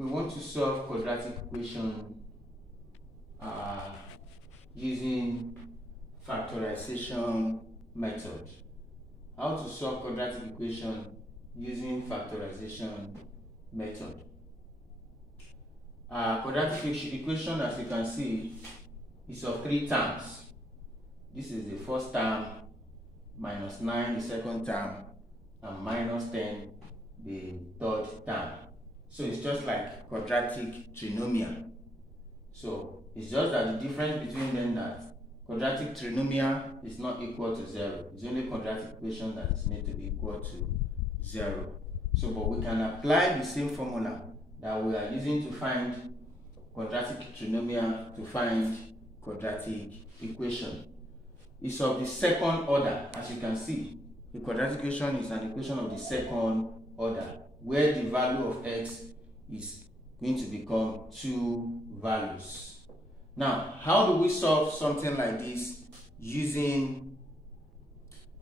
we want to solve quadratic equation using factorization method. How to solve quadratic equation using factorization method. Quadratic equation, as you can see, is of 3 terms. This is the first term, minus 9 the second term, and minus 10 the third term. So it's just like quadratic trinomial. So it's just that the difference between them that quadratic trinomial is not equal to 0. It's only quadratic equation that is made to be equal to 0. So, but we can apply the same formula that we are using to find quadratic trinomial to find quadratic equation. It's of the second order, as you can see. The quadratic equation is an equation of the second order, where the value of x is going to become 2 values. Now, how do we solve something like this using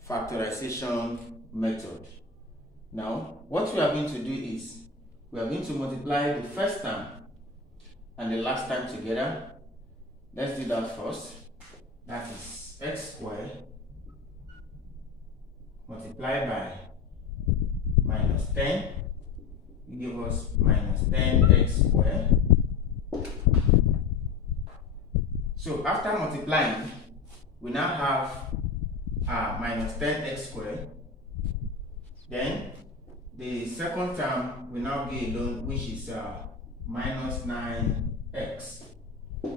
factorization method? Now, what we are going to do is we are going to multiply the first term and the last term together. Let's do that first. That is x squared multiplied by minus 10 will give us minus 10x squared. So after multiplying, we now have minus 10x squared. Then the second term will now be alone, which is minus 9x.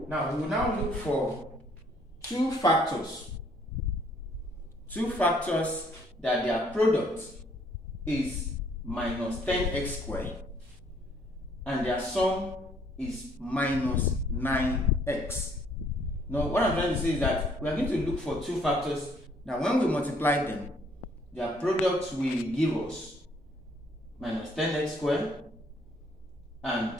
Now we will now look for two factors that their product is minus 10x squared and their sum is minus 9x. Now what I'm trying to say is that we are going to look for two factors that when we multiply them, their product will give us minus 10x squared and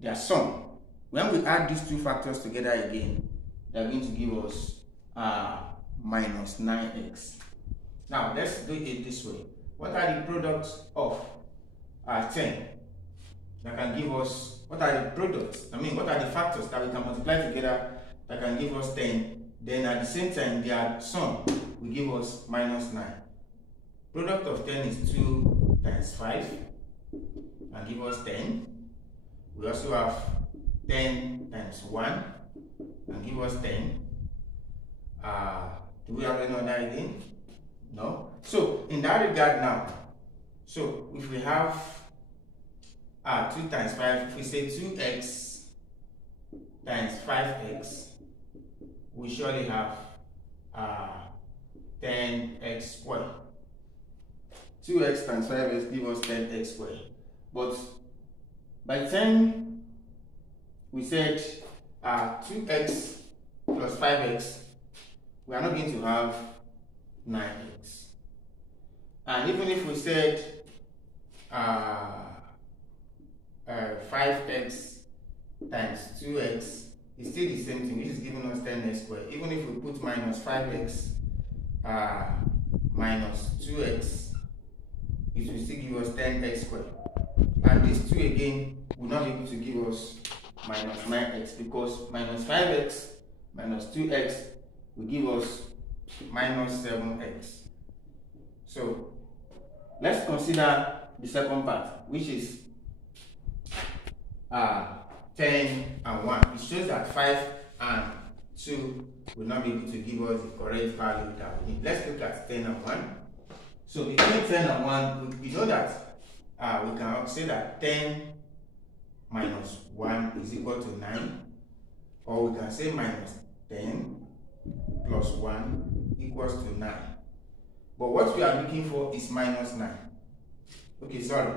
their sum. When we add these two factors together again, they are going to give us minus 9x. Now let's do it this way. What are the products of 10 that can give us, what are the products, what are the factors that we can multiply together that can give us 10, then at the same time their sum will give us minus 9. Product of 10 is 2 times 5 and give us 10. We also have 10 times 1 and give us 10. Do we have any other again? No. So in that regard now, so if we have 2 times 5, if we say 2x times 5x, we surely have 10x squared. 2x times 5x give us 10x squared. But by the time we said 2x plus 5x, we are not going to have 9x. And even if we said 5x times 2x, it's still the same thing, which is giving us 10x squared. Even if we put minus 5x minus 2x, it will still give us 10x squared. And these two again will not be able to give us minus 9x, because minus 5x minus 2x will give us minus 7x. So let's consider the second part, which is 10 and 1. It shows that 5 and 2 will not be able to give us the correct value that we need. Let's look at 10 and 1. So between 10 and 1, we know that we can say that 10 minus 1 is equal to 9, or we can say minus 10 plus 1 equals to 9. But what we are looking for is minus 9. Okay, sorry.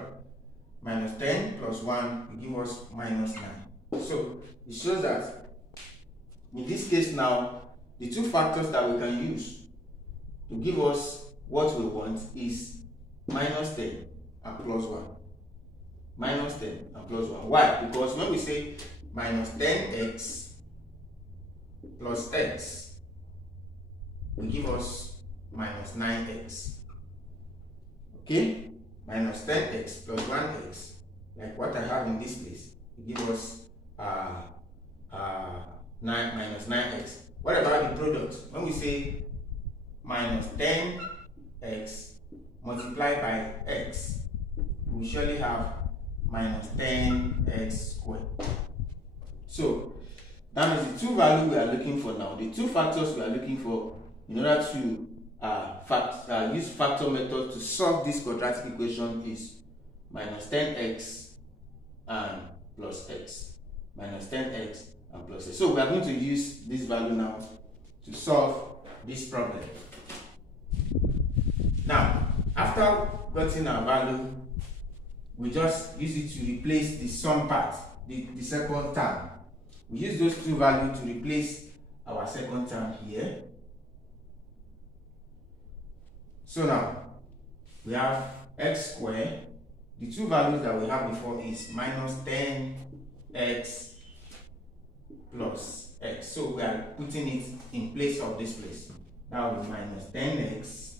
Minus 10 plus 1 will give us minus 9. So it shows that in this case now, the two factors that we can use to give us what we want is minus 10 and plus 1. Minus 10 and plus 1. Why? Because when we say minus 10x plus x will give us minus 9x. Okay? Minus 10x plus 1x like what I have in this place, it gives us 9 minus 9x. What about the product? When we say minus 10x multiplied by x, we surely have minus 10x squared. So that means the two values we are looking for now, the two factors we are looking for in order to use factor method to solve this quadratic equation is minus 10x and plus x. Minus 10x and plus x. So we are going to use this value now to solve this problem. Now, after getting our value, we just use it to replace the sum part, the second term. We use those two values to replace our second term here. So now, we have x squared. The two values that we have before is minus 10x plus x. So we are putting it in place of this place. That will be minus 10x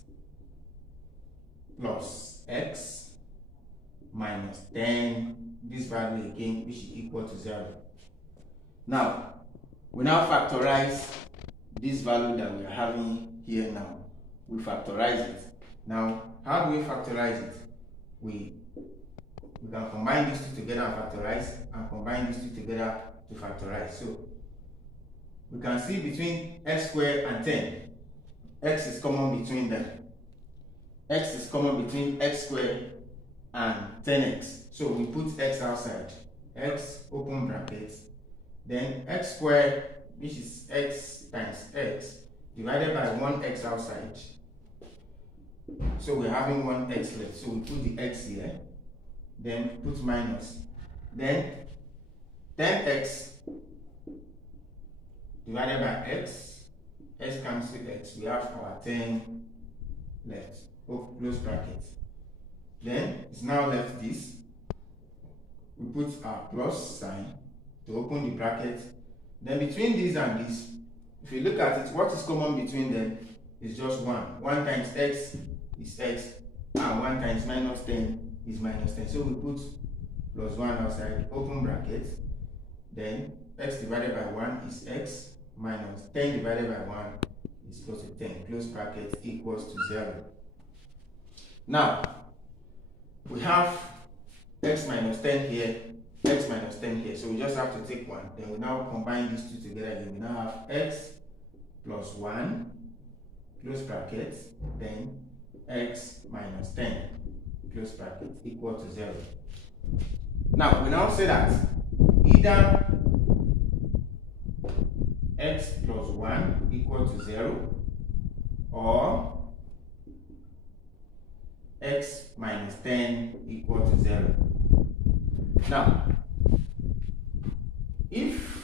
plus x minus 10, this value again, which is equal to 0. Now, we now factorize this value that we are having here now. We factorize it. Now, how do we factorize it? We can combine these two together and factorize, and combine these two together to factorize. So, we can see between x squared and 10, x is common between them. X is common between x squared and 10x. So we put x outside. X open brackets. Then x squared, which is x times x, divided by 1x outside. So we're having 1x left. So we put the x here. Then put minus. Then 10x divided by x. X cancel x. We have our 10 left. Close bracket. Then it's now left this. We put our plus sign to open the bracket. Then between this and this, if you look at it, what is common between them is just 1. 1 times x is x, and 1 times minus 10 is minus 10. So we put plus 1 outside, open bracket. Then x divided by 1 is x, minus 10 divided by 1 is equal to 10. Close bracket equals to 0. Now, we have x minus 10 here, x minus 10 here. So we just have to take 1. Then we now combine these two together again. We now have x plus 1, close bracket, then x minus 10, close bracket, equal to 0. Now, we now say that either x plus 1 equal to 0 or x minus 10 equal to 0. Now, if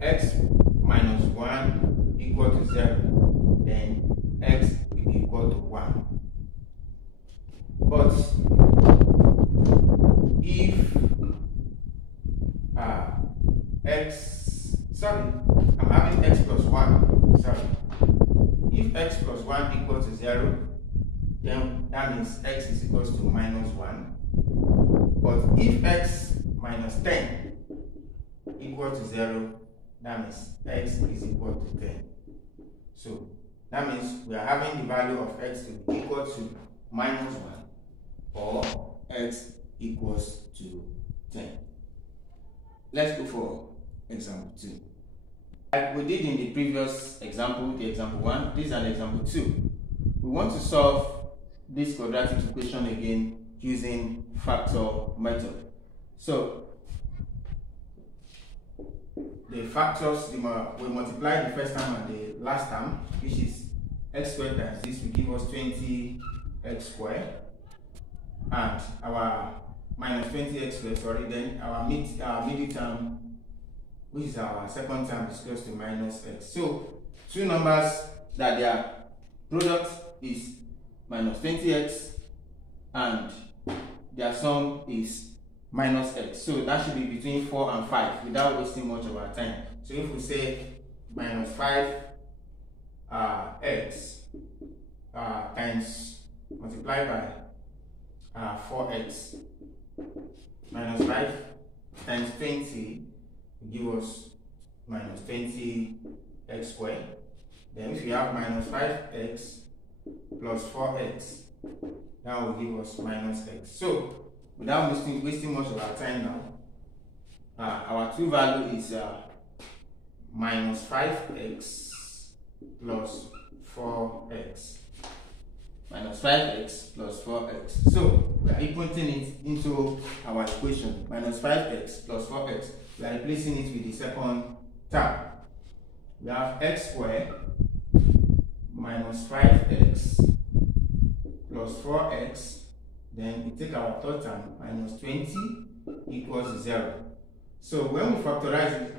x minus 1 equal to 0, then x will be equal to 1. But if I'm having x plus 1, if x plus 1 equals to 0, then that means x is equals to minus 1. But if x minus 10 equal to 0, that means x is equal to 10. So that means we are having the value of x to be equal to minus 1 or x equals to 10. Let's go for example 2. Like we did in the previous example, the example 1, this is an example 2. We want to solve this quadratic equation again using factor method. So the factors, we multiply the first term and the last term, which is x squared times this will give us 20x squared, and our minus 20x squared, sorry, then our middle term, which is our second term, is close to minus x. So two numbers that their product is minus 20x and their sum is minus x. So that should be between 4 and 5 without wasting much of our time. So if we say minus 5x times multiplied by 4x minus 5 times 20 will give us minus 20x squared. Then if we have minus 5x plus 4x, that will give us minus x. So without wasting much of our time now, our true value is minus 5x plus 4x. Minus 5x plus 4x. So we are inputting it into our equation. Minus 5x plus 4x. We are replacing it with the second term. We have x squared minus 5x plus 4x. Then we take our third term, minus 20 equals 0. So when we factorize it,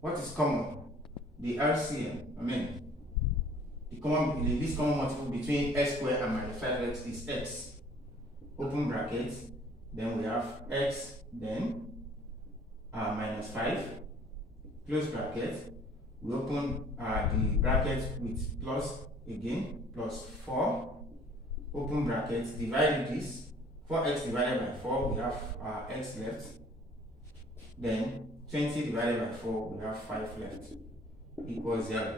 what is common? The LCM, this common multiple between x squared and minus 5x is x. Open bracket, then we have x, then minus 5, close bracket. We open the bracket with plus again, plus 4, open bracket, divide this, 4x divided by 4, we have x left. Then 20 divided by 4, we have 5 left, equals 0.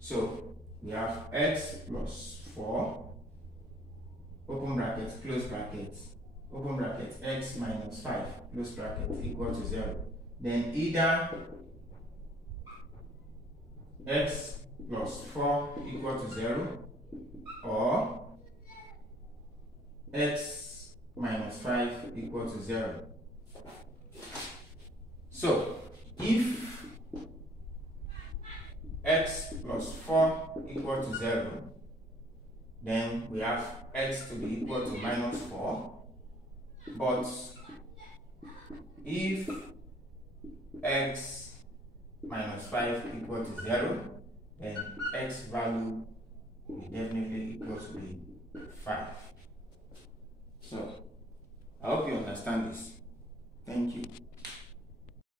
So we have x plus 4, open bracket, close bracket, open bracket, x minus 5, close bracket, equal to 0. Then either x plus 4 equal to 0 or x minus 5 equal to 0. So if x plus 4 equal to 0, then we have x to be equal to minus 4. But if x minus 5 equal to 0, then x value will definitely equal to be 5. So I hope you understand this.